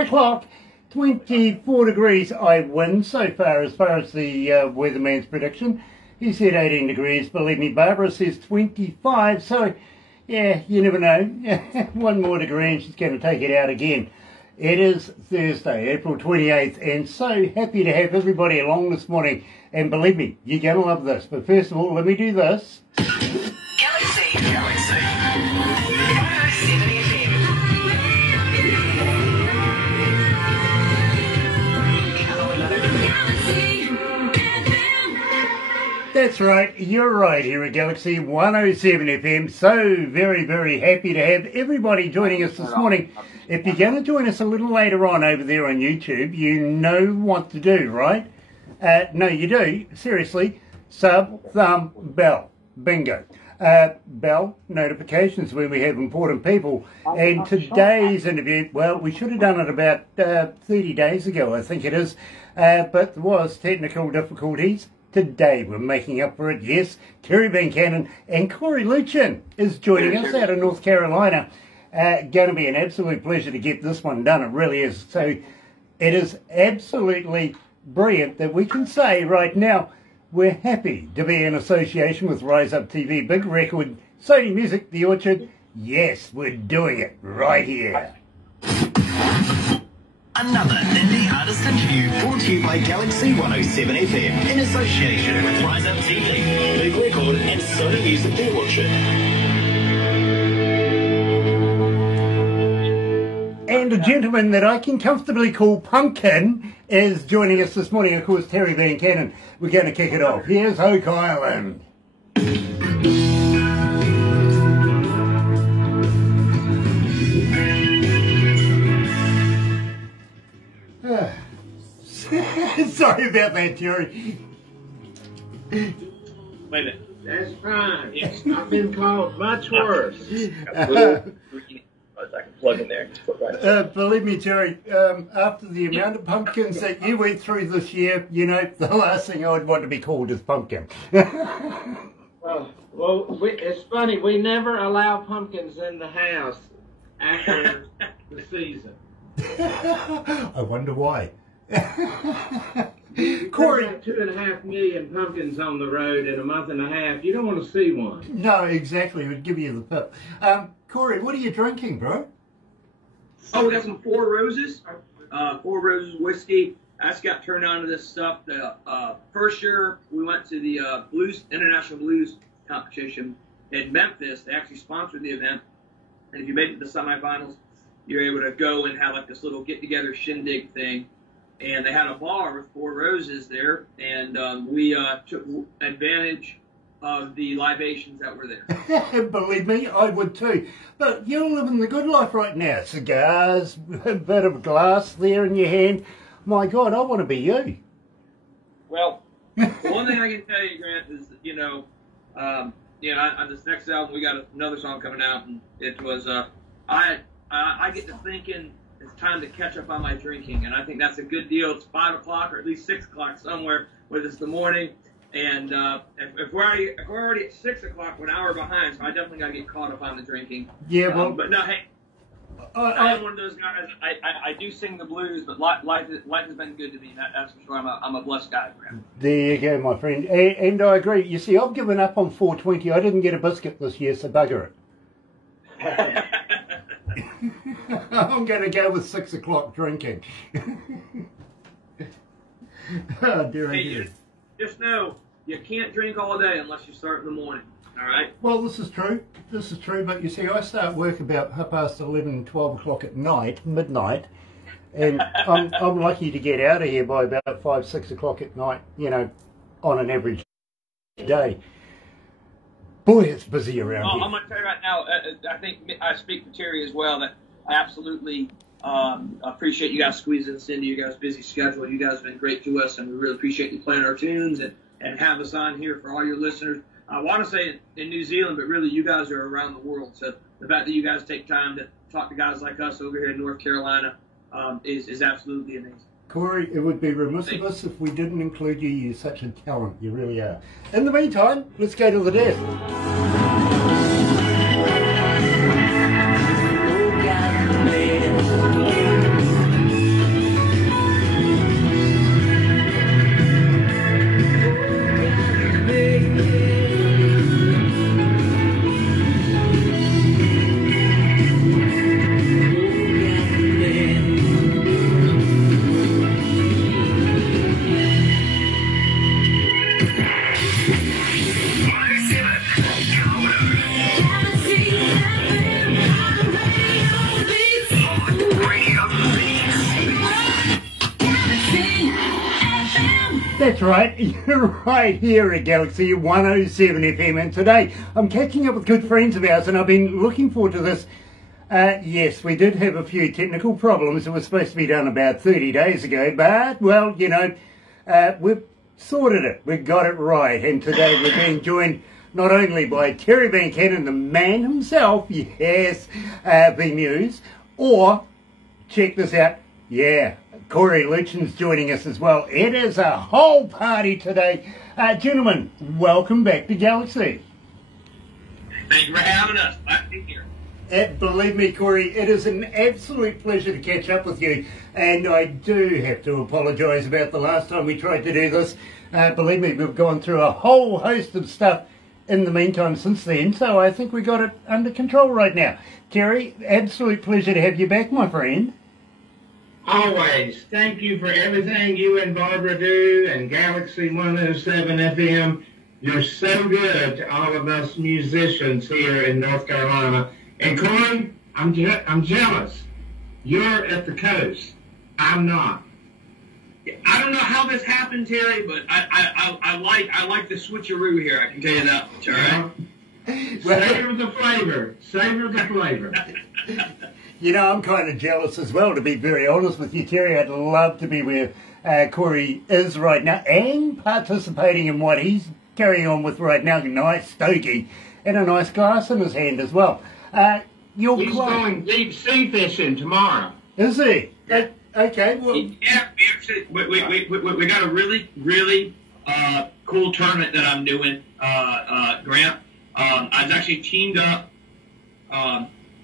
o'clock, 24 degrees I win so far as the weatherman's prediction. He said 18 degrees, believe me. Barbara says 25, so yeah, you never know. One more degree and she's going to take it out again. It is Thursday, April 28th, and so happy to have everybody along this morning. And believe me, you're going to love this. But first of all, let me do this. Galaxy 107fm. That's right, you're right here at Galaxy 107fm. So very, very happy to have everybody joining us this morning. If you're going to join us a little later on over there on YouTube, you know what to do, right? No, you do. Seriously. Sub, thumb, bell. Bingo. Bell notifications when we have important people. And today's interview, well, we should have done it about 30 days ago, I think it is. But there was technical difficulties. Today we're making up for it. Yes, Cory VunCannon and Cory Luetjen is joining us out of North Carolina. Going to be an absolute pleasure to get this one done. It really is. So it is absolutely brilliant that we can say right now we're happy to be in association with Rise Up TV, Big Record, Sony Music, The Orchard. Yes, we're doing it right here. Another indie artist interview brought to you by Galaxy 107fm in association with Rise Up TV, Big Record and Sony Music, The Orchard. And a gentleman that I can comfortably call Pumpkin is joining us this morning, of course, Cory VunCannon. We're going to kick it off. Here's Oak Island. Sorry about that, Terry. Wait a minute. That's fine. It's not been called much worse. I can plug in there. Believe me, Terry, after the amount of pumpkins that you went through this year, you know, the last thing I would want to be called is pumpkin. Well, it's funny. We never allow pumpkins in the house after the season. I wonder why. Cory, 2.5 million pumpkins on the road in a month and a half. You don't want to see one. No, exactly. It would give you the pip. Cory, what are you drinking, bro? Oh, we got some Four Roses. Four Roses whiskey. I just got turned on to this stuff. The first year we went to the International Blues competition in Memphis. They actually sponsored the event, and if you made it to the semifinals, you're able to go and have like this little get-together shindig thing. And they had a bar with Four Roses there, and we took advantage of the libations that were there. Believe me, I would too. But you're living the good life right now. Cigars, a bit of glass there in your hand. My God, I want to be you. Well, one thing I can tell you, Grant, is that, on this next album, we got another song coming out, and it was, I get to thinking it's time to catch up on my drinking, and I think that's a good deal. It's 5 o'clock or at least 6 o'clock somewhere, whether it's the morning. And if we're already at 6 o'clock, we're an hour behind, so I definitely got to get caught up on the drinking. Yeah, well, but no, hey, I'm one of those guys. I do sing the blues, but life has been good to me. That's for sure. I'm a blessed guy, Graham. There you go, my friend. And I agree. You see, I've given up on 420. I didn't get a biscuit this year, so bugger it. I'm going to go with 6 o'clock drinking. Oh, dear, hey, just know you can't drink all day unless you start in the morning. All right? Well, this is true. This is true. But you see, I start work about 11:30, 12 o'clock at night, midnight. And I'm lucky to get out of here by about 5, 6 o'clock at night, on an average day. Boy, it's busy around here. I'm going to tell you right now, I think I speak for Terry as well, that I absolutely appreciate you guys squeezing us into you guys' busy schedule. You guys have been great to us, and we really appreciate you playing our tunes and have us on here for all your listeners. I want to say in New Zealand, but really you guys are around the world. So the fact that you guys take time to talk to guys like us over here in North Carolina is absolutely amazing. Cory, it would be remiss of us if we didn't include you. You're such a talent. You really are. In the meantime, let's go to the death. That's right, you're right here at Galaxy 107 FM, and today I'm catching up with good friends of ours, and I've been looking forward to this. Yes, we did have a few technical problems. It was supposed to be done about 30 days ago, but, well, you know, we've sorted it. We've got it right, and today we're being joined not only by Terry VunCannon, the man himself, yes, V-Muse, or, check this out, yeah, Cory Luetjen's joining us as well. It is a whole party today. Gentlemen, welcome back to Galaxy. Thank you for having us. Glad to be here. Believe me, Cory, it is an absolute pleasure to catch up with you. And I do have to apologise about the last time we tried to do this. Believe me, we've gone through a whole host of stuff in the meantime since then. So I think we got it under control right now. Terry, absolute pleasure to have you back, my friend. Always. Thank you for everything you and Barbara do, and Galaxy 107 FM. You're so good to all of us musicians here in North Carolina. And Cory, I'm jealous. You're at the coast. I'm not. I don't know how this happened, Terry, but I like the switcheroo here. I can tell you that much. All right. Savor the flavor. Savor the flavor. You know, I'm kind of jealous as well, to be very honest with you, Terry. I'd love to be where Cory is right now and participating in what he's carrying on with right now. Nice stogie and a nice glass in his hand as well. He's going deep sea fishing tomorrow. Is he? Yeah. Okay, well... Yeah, we got a really cool tournament that I'm doing, Grant. I've actually teamed up...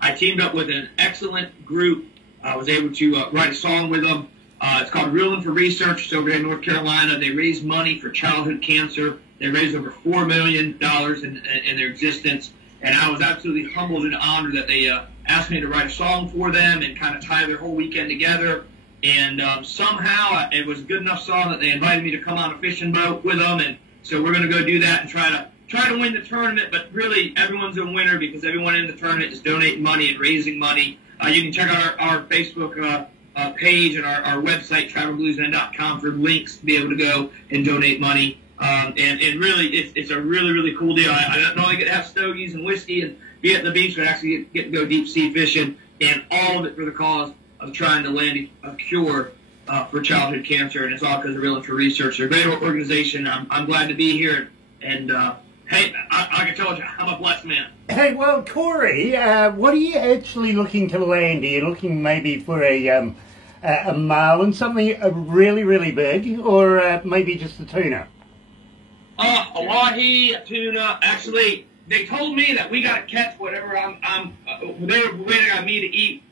I teamed up with an excellent group. I was able to write a song with them. It's called Reeling for Research. It's over there in North Carolina. They raise money for childhood cancer. They raised over $4 million in their existence. And I was absolutely humbled and honored that they asked me to write a song for them and kind of tie their whole weekend together. And somehow it was a good enough song that they invited me to come on a fishing boat with them. And so we're going to go do that and try to win the tournament, but really everyone's a winner because everyone in the tournament is donating money and raising money. You can check out our Facebook page and our website, travelbluesmen.com, for links to be able to go and donate money. And really, it's a really cool deal. I not only get to have stogies and whiskey and be at the beach, but actually get to go deep sea fishing, and all of it for the cause of trying to land a cure for childhood cancer. And it's all because of Reeling for Research. They're a great organization. I'm glad to be here. And hey, I can tell you, I'm a blessed man. Hey, well, Cory, what are you actually looking to land? Are you looking maybe for a marlin, something really big, or maybe just a tuna? A wahoo, a tuna. Actually, they told me that we got to catch whatever they were waiting on me to eat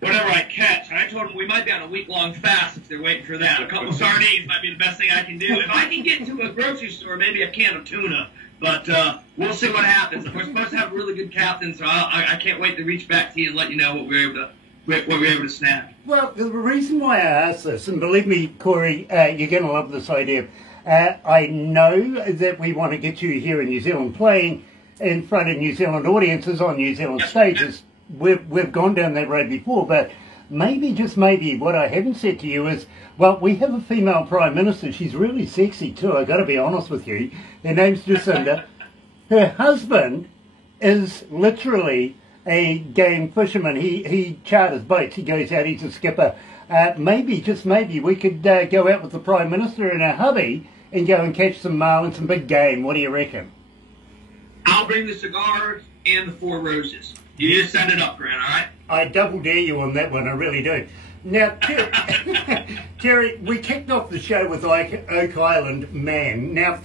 whatever I catch. And I told them we might be on a week-long fast if they're waiting for that. A couple of sardines might be the best thing I can do. If I can get into a grocery store, maybe a can of tuna. But we'll see what happens. We're supposed to have a really good captain, so I can't wait to reach back to you and let you know what we're able to snag. Well, the reason why I asked this, and believe me, Cory, you're going to love this idea. I know that we want to get you here in New Zealand playing in front of New Zealand audiences on New Zealand stages. We've gone down that road before, but maybe, just maybe, what I haven't said to you is, well, we have a female Prime Minister. She's really sexy too, I've got to be honest with you. Her name's Jacinda. Her husband is literally a game fisherman. He charters boats. He goes out, he's a skipper. Maybe, just maybe, we could go out with the Prime Minister and her hubby and go and catch some marlin, some big game. What do you reckon? I'll bring the cigars and the 4 roses. You just set it up, Grant, all right? I double dare you on that one, I really do. Now, Terry, we kicked off the show with Oak Island Man. Now,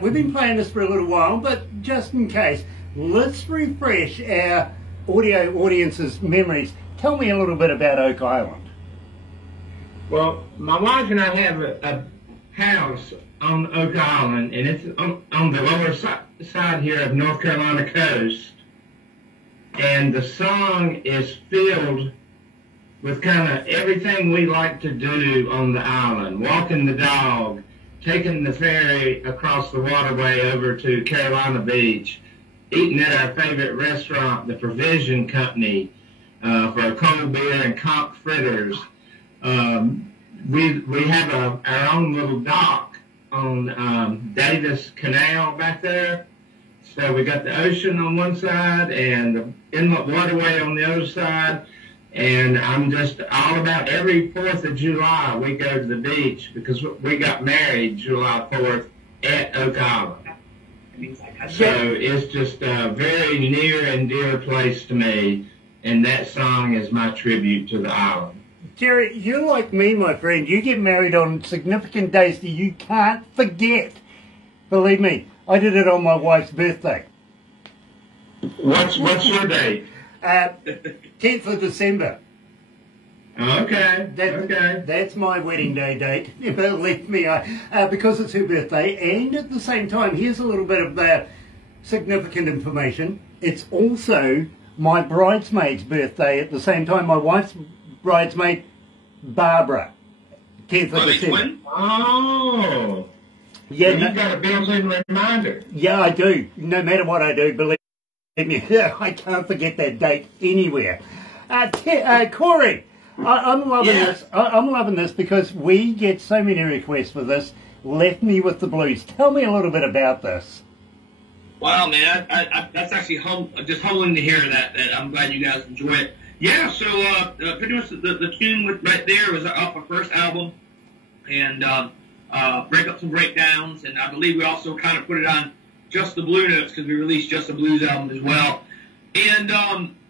we've been playing this for a little while, but just in case, let's refresh our audio audience's memories. Tell me a little bit about Oak Island. Well, my wife and I have a house on Oak Island, and it's on the lower side here of North Carolina coast. And the song is filled with kind of everything we like to do on the island. Walking the dog, taking the ferry across the waterway over to Carolina Beach, eating at our favorite restaurant, the Provision Company, for a cold beer and conch fritters. We have our own little dock on Davis Canal back there. So we got the ocean on one side and the inlet waterway on the other side. And I'm just all about every 4th of July we go to the beach because we got married July 4th at Oak Island. So it's just a very near and dear place to me, and that song is my tribute to the island. Terry, you're like me, my friend. You get married on significant days that you can't forget. Believe me, I did it on my wife's birthday. What's your date? 10th of December. Okay. That's my wedding day date. Believe me, because it's her birthday. And at the same time, here's a little bit of significant information. It's also my bridesmaid's birthday at the same time. My wife's bridesmaid, Barbara. 10th of December. Oh. Yeah, you've got a built-in reminder. Yeah, I do. No matter what I do, believe me, I can't forget that date anywhere. Cory, I'm loving this. I'm loving this because we get so many requests for this. Left Me with the Blues. Tell me a little bit about this. Wow, man, that's actually just humbling to hear that. I'm glad you guys enjoy it. Yeah, so pretty much the tune right there was off our first album, and break up some breakdowns, and I believe we also kind of put it on Just the Blue Notes because we released Just the Blues album as well. And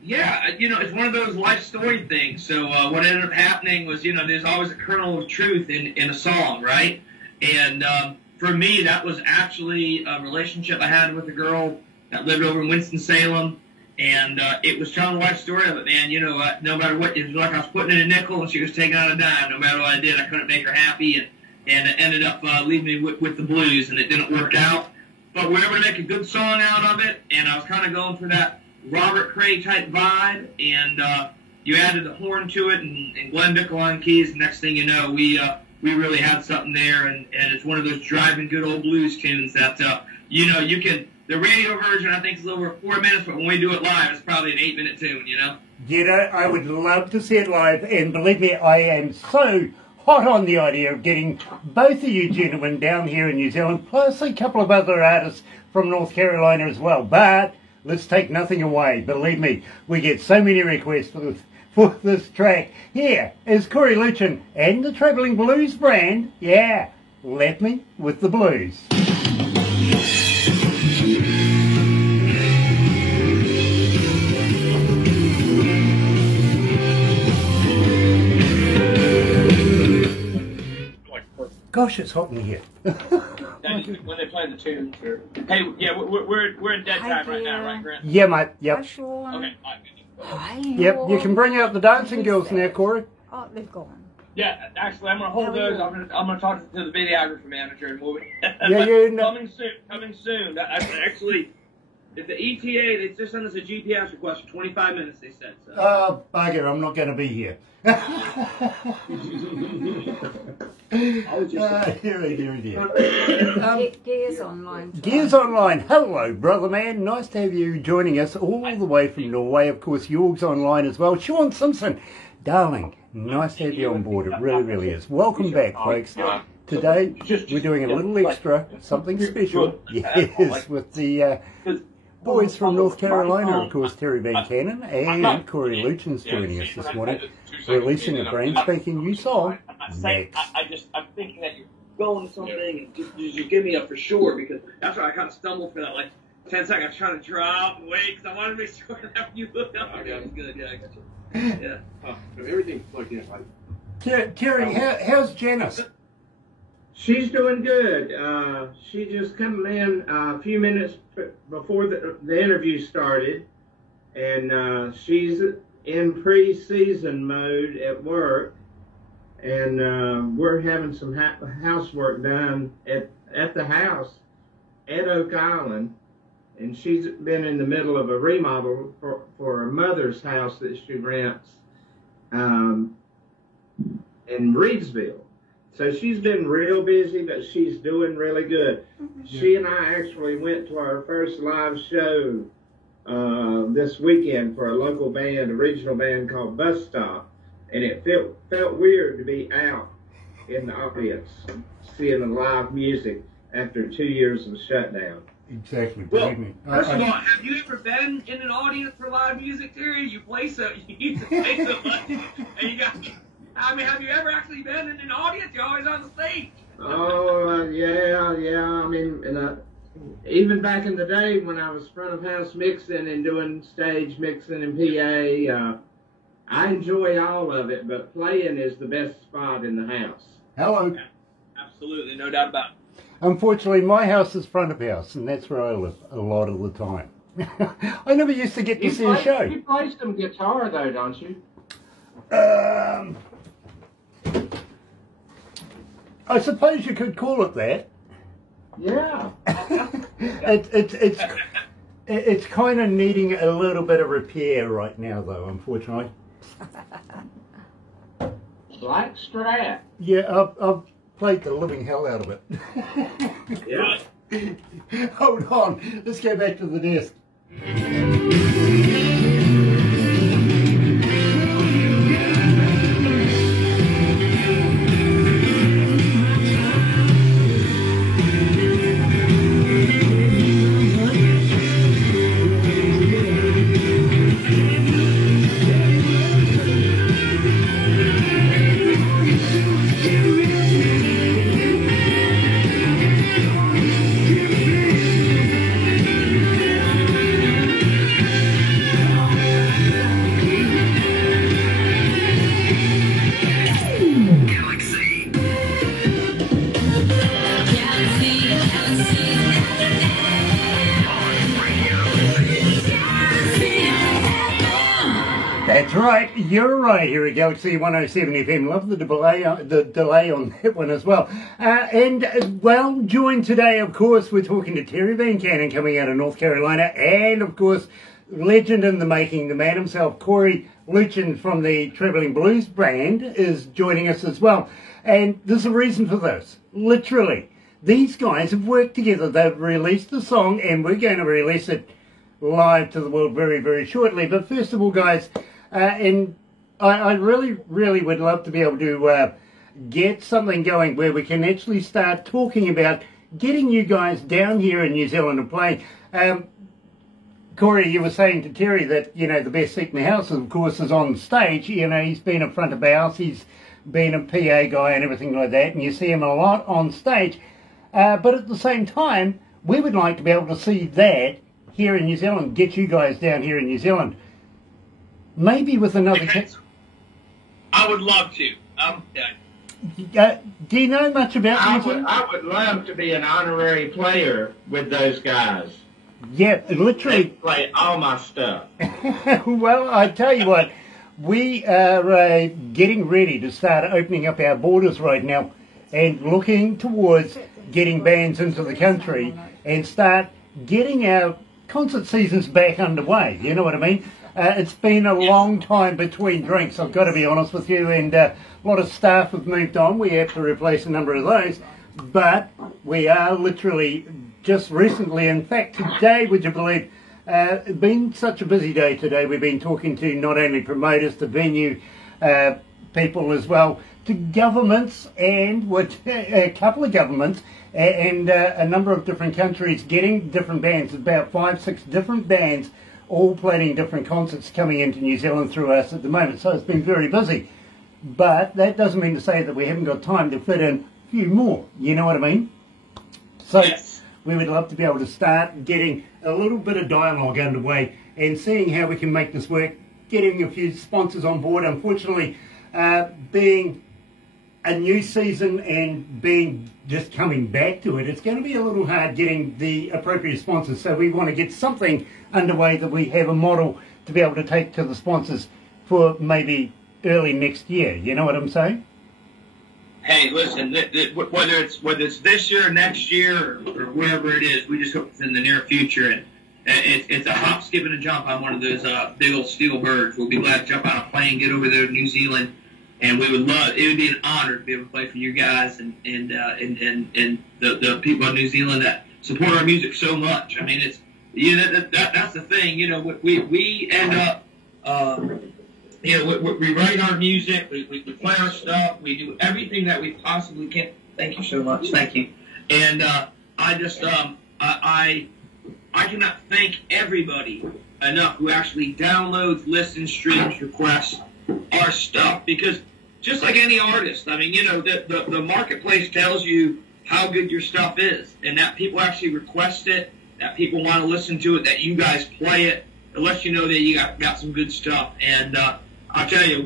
yeah, it's one of those life story things. So what ended up happening was, there's always a kernel of truth in a song, right? And for me, that was actually a relationship I had with a girl that lived over in Winston-Salem. And it was telling the life story of it, man. No matter what, it was like I was putting in a nickel and she was taking out a dime. No matter what I did, I couldn't make her happy. And it ended up leaving me with the blues, and it didn't work out. But we were able to make a good song out of it, and I was kind of going for that Robert Cray type vibe, and you added the horn to it, and Glenn Bickle on keys, and next thing you know, we really had something there, and it's one of those driving good old blues tunes that, you can, the radio version I think is over 4 minutes, but when we do it live, it's probably an 8-minute tune, I would love to see it live, and believe me, I am so hot on the idea of getting both of you gentlemen down here in New Zealand, plus a couple of other artists from North Carolina as well. But let's take nothing away. Believe me, we get so many requests for this track. Here is Cory Luetjen and the Traveling Blues Brand. Yeah, Left Me with the Blues. Gosh, it's hot in here. When they play the tunes. Hey, yeah, we're in dead time right now, right, Grant? Yeah, mate. Yep. Hi, Sean. Okay. Hi, Yep. You can bring out the dancing girls now, Cory. Oh, they've gone. Yeah, actually, I'm gonna hold those. I'm gonna talk to the videographer manager and move it. Yeah. Coming soon. Actually, if the ETA, they just sent us a GPS request for 25 minutes. They said. So. Bugger! I'm not going to be here. Gears Online. Gears Online. Hello, brother man. Nice to have you joining us all the way from Norway. Of course, Jorg's online as well. Sean Simpson, darling, nice to have you on board. It really, really is. Welcome back, folks. Today, we're doing a little extra, something special. Yes, with the boys from North Carolina, of course, Terry VunCannon and Cory Luetjen's joining us this morning, releasing a brand spanking new song, Next. I'm thinking that you're going to something, and just give me a for sure, because that's why I kind of stumbled for that, 10 seconds. I was trying to drop and wait, because I wanted to make sure that you looked up. Okay, it was good, yeah, I got you. Yeah. So everything's plugged in, right? Terry, how's Janice? She's doing good. She just come in a few minutes before the interview started, and she's in pre-season mode at work, and we're having some housework done at the house at Oak Island, and she's been in the middle of a remodel for her mother's house that she rents in Reedsville. So she's been real busy, but she's doing really good. She and I actually went to our first live show this weekend for a local band, a regional band called Bus Stop, and it felt weird to be out in the audience, seeing the live music after 2 years of shutdown. Exactly. Well, first of all, have you ever been in an audience for live music, Terry? You play so much, and you got. I mean, have you ever actually been in an audience? You're always on the stage. Oh, yeah. I mean, even back in the day when I was front of house mixing and doing stage mixing and PA, I enjoy all of it, but playing is the best spot in the house. Hello. Absolutely, no doubt about it. Unfortunately, my house is front of house, and that's where I live a lot of the time. I never used to get to see a show. You play some guitar, though, don't you? I suppose you could call it that. Yeah. It's kind of needing a little bit of repair right now, though, unfortunately. Black Strat. Yeah, I've played the living hell out of it. Yeah. Hold on, let's go back to the desk. That's right, you're right here at Galaxy 107 FM. Love the delay on that one as well. Well, joined today, of course, we're talking to Terry VunCannon coming out of North Carolina, and of course, legend in the making, the man himself, Cory Luetjen from the Travelling Blues Band is joining us as well. And there's a reason for this, literally. These guys have worked together, they've released the song, and we're going to release it live to the world very, very shortly. But first of all, guys, and I really, really would love to be able to get something going where we can actually start talking about getting you guys down here in New Zealand and playing. Cory, you were saying to Terry that, you know, the best seat in the house, of course, is on stage. You know, he's been in front of house, he's been a PA guy and everything like that, and you see him a lot on stage. But at the same time, we would like to be able to see that here in New Zealand, get you guys down here in New Zealand. Maybe with another... I would love to. Do you know much about New Zealand? I would love to be an honorary player with those guys. Yeah, literally. They play all my stuff. Well, I tell you what, we are getting ready to start opening up our borders right now and looking towards getting bands into the country and start getting our concert seasons back underway. You know what I mean? It's been a long time between drinks, I've got to be honest with you, and a lot of staff have moved on. We have to replace a number of those, but we are literally just recently, in fact today, would you believe, it's been such a busy day today. We've been talking to not only promoters, to venue people as well, to governments, and a couple of governments and a number of different countries getting different bands, about 5, 6 different bands all planning different concerts coming into New Zealand through us at the moment. So it's been very busy. But that doesn't mean to say that we haven't got time to fit in a few more. You know what I mean? So yes, we would love to be able to start getting a little bit of dialogue underway and seeing how we can make this work, getting a few sponsors on board. Unfortunately, being a new season and being just coming back to it, it's going to be a little hard getting the appropriate sponsors. So we want to get something underway that we have a model to be able to take to the sponsors for maybe early next year. You know what I'm saying? Hey, listen, whether it's this year or next year or wherever it is, we just hope it's in the near future. And it's a hop, skip, and a jump on one of those big old steel birds. We'll be glad to jump on a plane, get over there to New Zealand. And we would love, it would be an honor to be able to play for you guys and the people in New Zealand that support our music so much. I mean, it's, you know, that's the thing, you know, we end up we write our music, we play our stuff, we do everything that we possibly can. Thank you so much. Thank you. And I just I cannot thank everybody enough who actually downloads, listens, streams, requests our stuff, because just like any artist, I mean, the marketplace tells you how good your stuff is, and that people actually request it, that people want to listen to it, that you guys play it. It lets you know that you got some good stuff. And I'll tell you,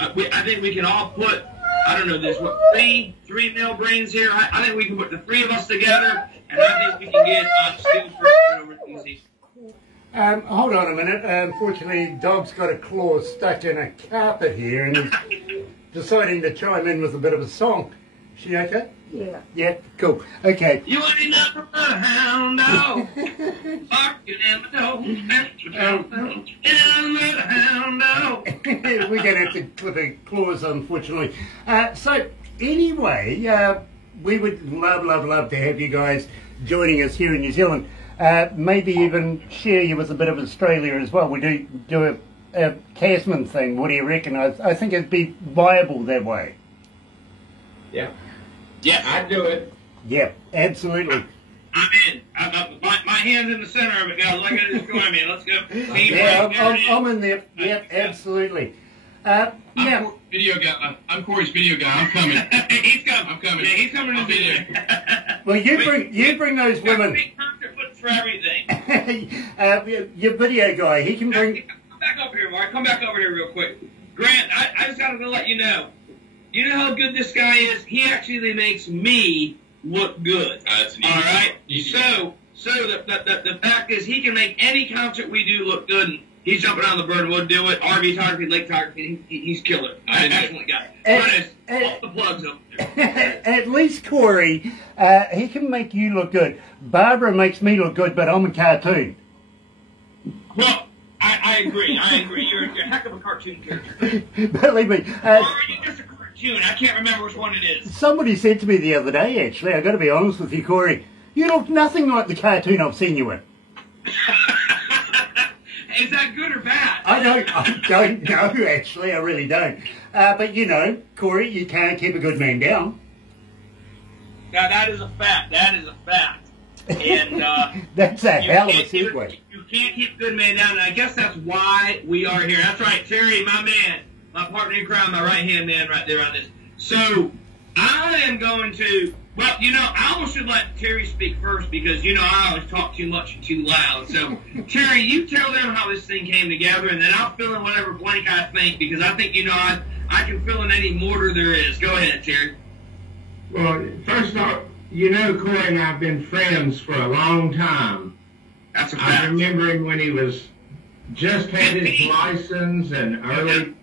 I think we can all put, I don't know, there's what, three male brains here. I think we can put the three of us together, and I think we can get Steel First over easy. Hold on a minute. Unfortunately, Dog's got a claw stuck in a carpet here, and he's deciding to chime in with a bit of a song. She okay? Yeah. Yeah, cool. Okay. You ain't never a hound dog. Barking in the door. A hound dog. We're going to have to clip a clause, unfortunately. So, anyway, we would love to have you guys joining us here in New Zealand. Maybe even share you with a bit of Australia as well. We do a Tasman thing. What do you reckon? I think it'd be viable that way. Yeah. Yeah, I'd do it. Yeah, absolutely. I'm in. My hand's in the center of it, guys. Look at this join me. Let's go. Yeah, I'm in there. Yep, absolutely. Now, I'm Cory's video guy. I'm coming. He's coming. I'm coming. Yeah, he's coming to video. well, you bring those women. For everything. Your video guy, he can bring. Come back over here, Mark. Come back over here real quick. Grant, I just got to let you know. You know how good this guy is? He actually makes me look good. That's easy. All right? Easy. So the fact is he can make any concert we do look good. And he's jumping on the bird and would do it. RV photography, lake photography, he's killer. Excellent guy. Off the plugs up there. At least Cory, he can make you look good. Barbara makes me look good, but I'm a cartoon. Well, I agree. You're a heck of a cartoon character. Believe me. Or are you just a cartoon? I can't remember which one it is. Somebody said to me the other day, actually, I've got to be honest with you, Cory, you look nothing like the cartoon I've seen you in. Is that good or bad? I don't know, actually. I really don't. But, Cory, you can't keep a good man down. Now, that is a fact. That is a fact. And that's a hell of a segue. You can't keep a good man down, and I guess that's why we are here. That's right, Terry, my man, my partner in crime, my right-hand man right there on this. So, I am going to, well, I almost should let Terry speak first because, I always talk too much and too loud. So, Terry, you tell them how this thing came together, and then I'll fill in whatever blank I think because I think, I can fill in any mortar there is. Go ahead, Terry. Well, first off, Cory and I have been friends for a long time. That's a fact. I remember him when he was just had his license and early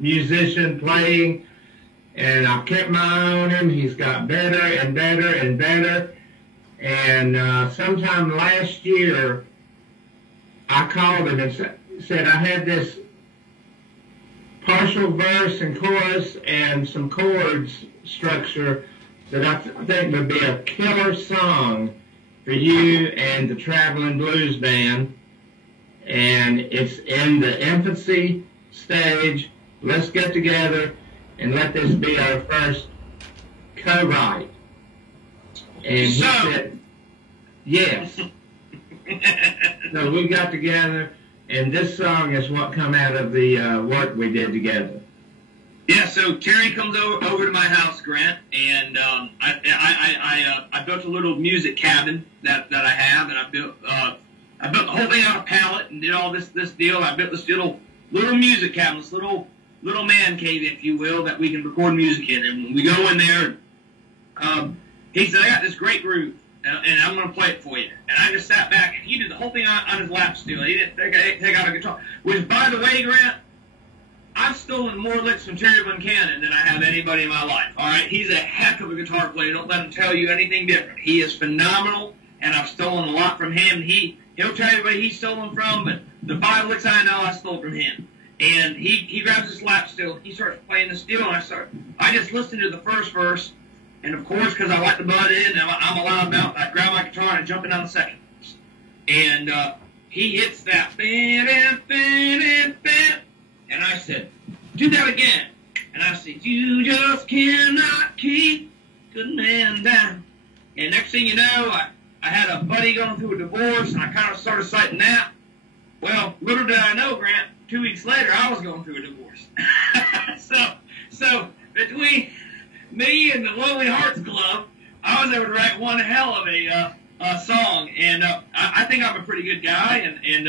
musician playing, and I kept my eye on him. He's got better and better and better. And sometime last year, I called him and said I had this partial verse and chorus and some chords structure that I think would be a killer song for you and the Traveling Blues Band. And it's in the infancy stage. Let's get together and let this be our first co-write. And he said, yes. So we got together, and this song is what come out of the work we did together. Yeah, so Terry comes over to my house, Grant, and I built a little music cabin that I have, and I built the whole thing on a pallet and did all this deal. I built this little music cabin, this little man cave, if you will, that we can record music in. And when we go in there, he said, I got this great groove, and I'm going to play it for you. And I just sat back, and he did the whole thing on his lap still. He didn't take out a guitar. Which, by the way, Grant, I've stolen more licks from Terry VunCannon than I have anybody in my life. All right, he's a heck of a guitar player. Don't let him tell you anything different. He is phenomenal, and I've stolen a lot from him. He'll tell you where he's stolen from, but the 5 licks I know I stole from him. And he grabs his lap steel. He starts playing the steel, and I just listened to the first verse, and of course, because I like to butt in, and I'm a loud mouth, I grab my guitar and jump in on the second verse. And he hits that, And I said, do that again. And I said, you just cannot keep good man down. And next thing you know, I had a buddy going through a divorce, and I kind of started citing that. Well, little did I know, Grant, 2 weeks later, I was going through a divorce. so between me and the Lonely Hearts Club, I was able to write one hell of a song. And I think I'm a pretty good guy, and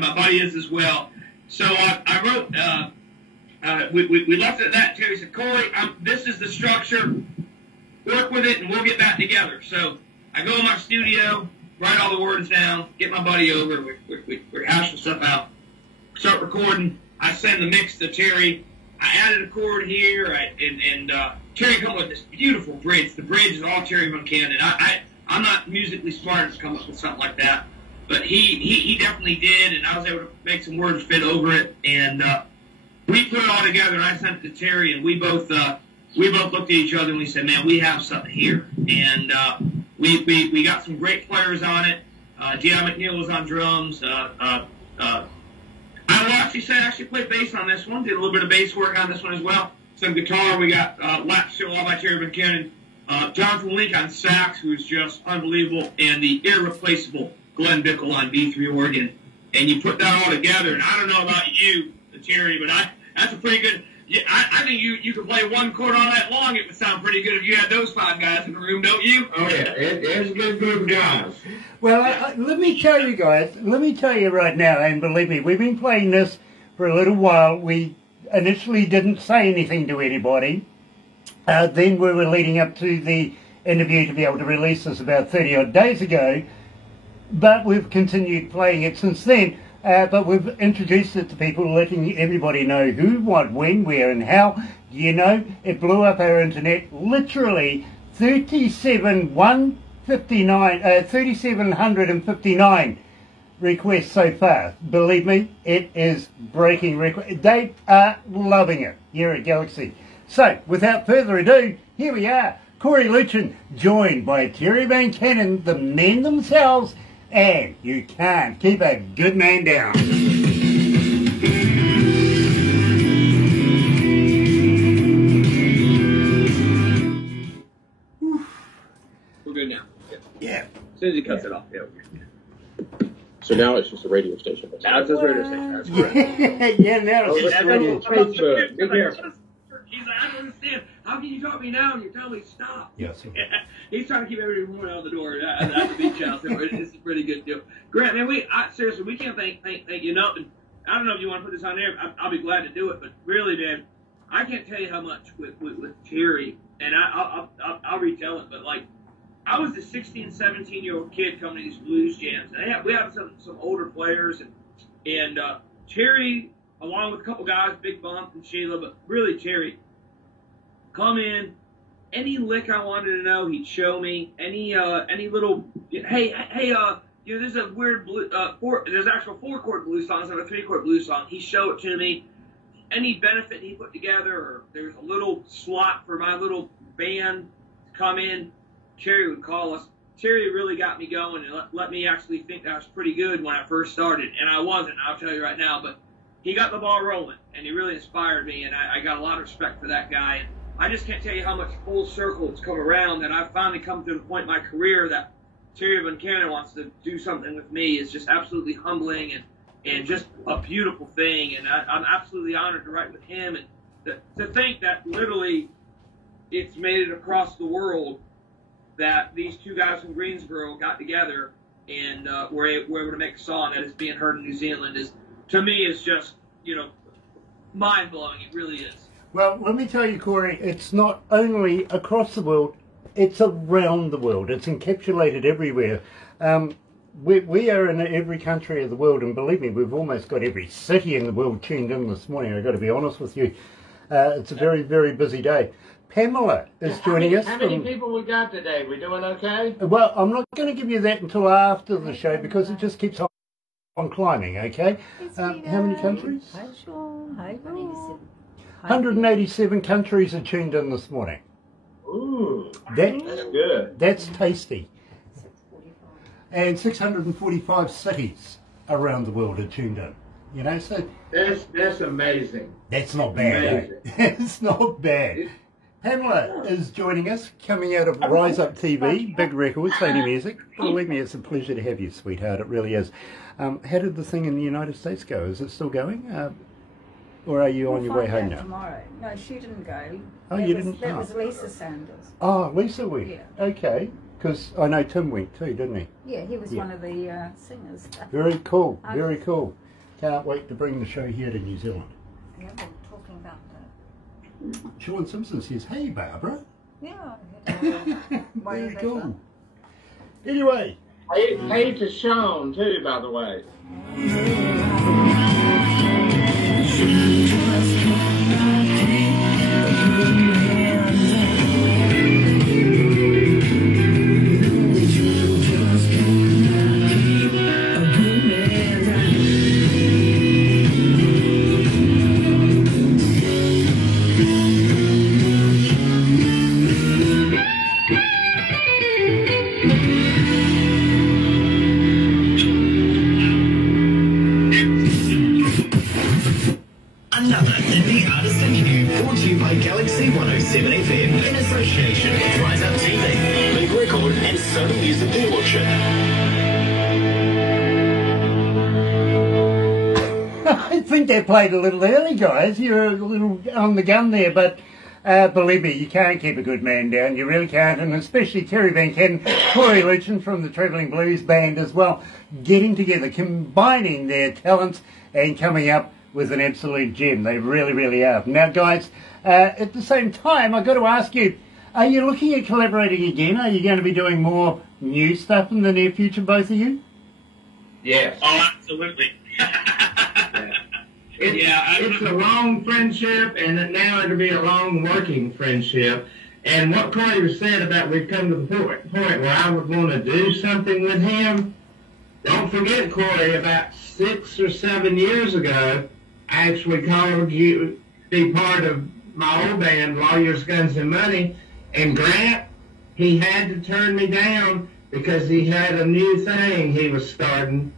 my buddy is as well. So I wrote, we left it at that. Terry said, Cory, this is the structure. Work with it, and we'll get back together. So I go in my studio, write all the words down, get my buddy over, we hash the stuff out, start recording. I send the mix to Terry. I added a chord here, and Terry come up with this beautiful bridge. The bridge is all Terry VunCannon. I'm not musically smart enough to come up with something like that, but he definitely did, and I was able to make some words fit over it, and we put it all together, and I sent it to Terry, and we both looked at each other and we said, man, we have something here. And we got some great players on it. J.I. McNeil was on drums. I will actually say I actually played bass on this one. Did a little bit of bass work on this one as well. Some guitar. We got lap show all by Terry VunCannon. Jonathan Link on sax, who's just unbelievable. And the irreplaceable Glenn Bickle on B3 organ. And you put that all together. And I don't know about you, Terry, but that's a pretty good... Yeah, I think you could play one chord all night long. It would sound pretty good if you had those 5 guys in the room, don't you? Oh, yeah. It's a good group of guys. Well, let me tell you guys, let me tell you right now, and believe me, we've been playing this for a little while. We initially didn't say anything to anybody. Then we were leading up to the interview to be able to release this about 30-odd days ago. But we've continued playing it since then. But we've introduced it to people, letting everybody know who, what, when, where, and how. You know, it blew up our internet. Literally 3,759 requests so far. Believe me, it is breaking records. They are loving it here at Galaxy. So, without further ado, here we are. Cory Luetjen, joined by Terry VunCannon, the men themselves. And you can't keep a good man down. We're good now. Yeah. As soon as he cuts it off, yeah. So now it's just a radio station. Now it's just a radio station. That's correct. Yeah, now it's just a radio station. Be careful. He's like, I don't understand. How can you talk to me now and you're telling me to stop? Yes. He's trying to keep everyone out of the door at the beach house. It's a pretty good deal. Grant, man, seriously, we can't thank you enough. And I don't know if you want to put this on there. I'll be glad to do it. But really, man, I can't tell you how much with Terry. And I'll retell it. But, like, I was a 16, 17-year-old kid coming to these blues jams. And we have some older players. And Terry, along with a couple guys, Big Bump and Sheila, but really Terry, come in, any lick I wanted to know, he'd show me. Any little, hey, there's a weird blue, there's actual 4-chord blues songs and a 3-chord blues song. He'd show it to me. Any benefit he put together, or there's a little slot for my little band to come in, Terry would call us. Terry really got me going and let me actually think that I was pretty good when I first started, and I wasn't, I'll tell you right now, but he got the ball rolling, and he really inspired me, and I got a lot of respect for that guy. And I just can't tell you how much full circle it's come around that I've finally come to the point in my career that Terry VunCannon wants to do something with me. Is just absolutely humbling and just a beautiful thing. And I'm absolutely honored to write with him. And to think that literally it's made it across the world that these 2 guys from Greensboro got together and were able to make a song that is being heard in New Zealand is, to me, is just, mind-blowing. It really is. Well, let me tell you, Cory, it's not only across the world, it's around the world. It's encapsulated everywhere. We are in every country of the world, and believe me, we've almost got every city in the world tuned in this morning. I've got to be honest with you. It's a very, very busy day. Pamela is joining us. How many people we got today? We doing okay? Well, I'm not going to give you that until after the show because it just keeps on climbing, okay? How many countries? Hi, Sean. Hi, 187 countries are tuned in this morning. Ooh, that's good. That's tasty. And 645 cities around the world are tuned in. You know, so That's amazing. that's not bad. Eh? It's not bad. Pamela is joining us, coming out of Rise Up TV, big record, Sony Music. Believe me, it's a pleasure to have you, sweetheart. It really is. How did the thing in the United States go? Is it still going? Or are you on your way home now? Tomorrow. No, she didn't go. Oh, you didn't? That was Lisa Sanders. Oh, Lisa went. Yeah. Okay. Because I know Tim went too, didn't he? Yeah, he was one of the singers. Very cool. Very cool. Can't wait to bring the show here to New Zealand. Yeah, we're talking about that. Sean Simpson says, "Hey, Barbara." Yeah. Very cool. Anyway. Hey to Sean, too, by the way. Another indie artist interview brought to you by Galaxy 107fm in association with Rise Up TV, Big Record and Sony Music Luetjen. I think they played a little early, guys. You're a little on the gun there, but believe me, you can't keep a good man down. You really can't, and especially Terry VunCannon, Cory Luetjen from the Travelling Blues Band as well, getting together, combining their talents and coming up with an absolute gem. They really, really are. Now, guys, at the same time, I've got to ask you, are you looking at collaborating again? Are you going to be doing more new stuff in the near future, both of you? Yes. Oh, absolutely. It's a long friendship, and now it'll be a long working friendship. And what Cory said about we've come to the point where I would want to do something with him. Don't forget, Cory, about 6 or 7 years ago, I actually called you to be part of my old band, Lawyers, Guns, and Money. And Grant, he had to turn me down because he had a new thing he was starting.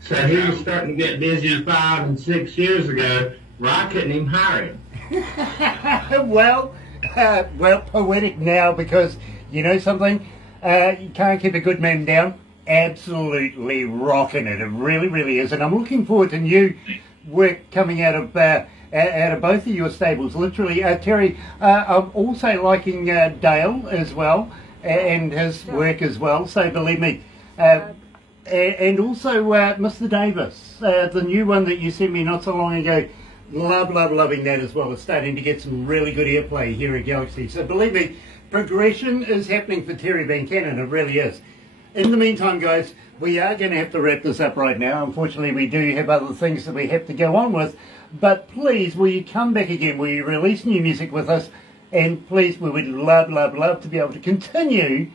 So he was starting to get busy 5 and 6 years ago, where I couldn't even hire him. well, poetic now, because you know something? You can't keep a good man down. Absolutely rocking it. It really, really is. And I'm looking forward to new work coming out of both of your stables. Literally, Terry, I'm also liking Dale as well, and his work as well. So believe me. And also Mr. Davis, the new one that you sent me not so long ago. Loving that as well. It's starting to get some really good airplay here at Galaxy. So believe me, progression is happening for Terry VunCannon. It really is. In the meantime, guys, we are going to have to wrap this up right now. Unfortunately, we do have other things that we have to go on with. But please, will you come back again? Will you release new music with us? And please, we would love to be able to continue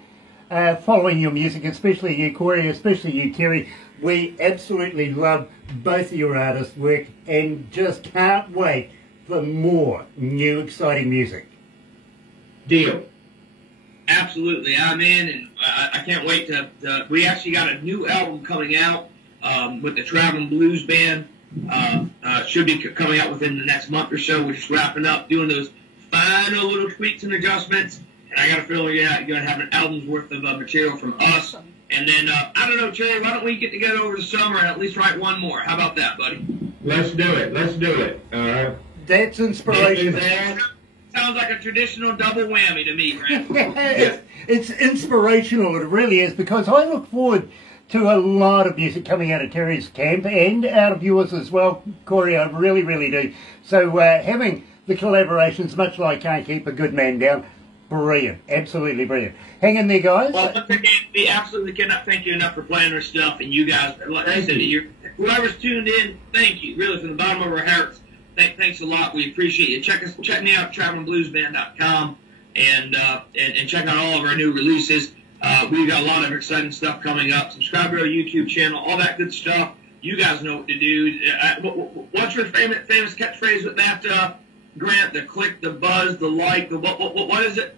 following your music, especially you, Cory, especially you, Terry. We absolutely love both of your artists' work and just can't wait for more new, exciting music. Deal. Absolutely, I'm in, and I can't wait to we actually got a new album coming out with the Traveling Blues Band. Should be coming out within the next month or so. We're just wrapping up, doing those final little tweaks and adjustments. And I got a feeling you're going to have an album's worth of material from us. And then, I don't know, Terry, why don't we get together over the summer and at least write one more? How about that, buddy? Let's do it. All right. That's inspirational. Sounds like a traditional double whammy to me, Grant. It's inspirational, it really is, because I look forward to a lot of music coming out of Terry's camp and out of yours as well, Cory. I really, really do. So having the collaborations, much like Can't Keep a Good Man Down, brilliant, absolutely brilliant. Hang in there, guys. Well, once again, we absolutely cannot thank you enough for playing our stuff, and you guys, like I said, whoever's tuned in, thank you, really, from the bottom of our hearts. Thanks a lot. We appreciate you. Check me out, travelingbluesband.com, and check out all of our new releases. We've got a lot of exciting stuff coming up. Subscribe to our YouTube channel, all that good stuff. You guys know what to do. What's your famous catchphrase with that, Grant? The click, the buzz, the like, the what is it?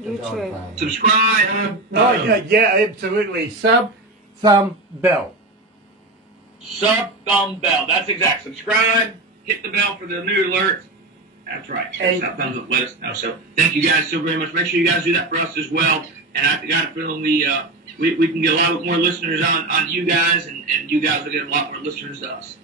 YouTube. Subscribe. Yeah, absolutely. Sub, thumb, bell. Sub thumb bell. That's exact. Subscribe. Hit the bell for the new alerts. That's right. And Sub thumbs up. Let us know. So thank you guys so very much. Make sure you guys do that for us as well. And I got a feeling we can get a lot more listeners on you guys, and you guys will get a lot more listeners to us.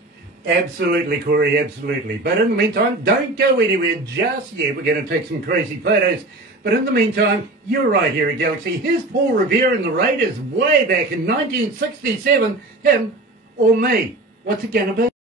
absolutely, Cory, absolutely. But in the meantime, don't go anywhere just yet. We're going to take some crazy photos. But in the meantime, you're right here at Galaxy. Here's Paul Revere and the Raiders way back in 1967. Him or me? What's it going to be?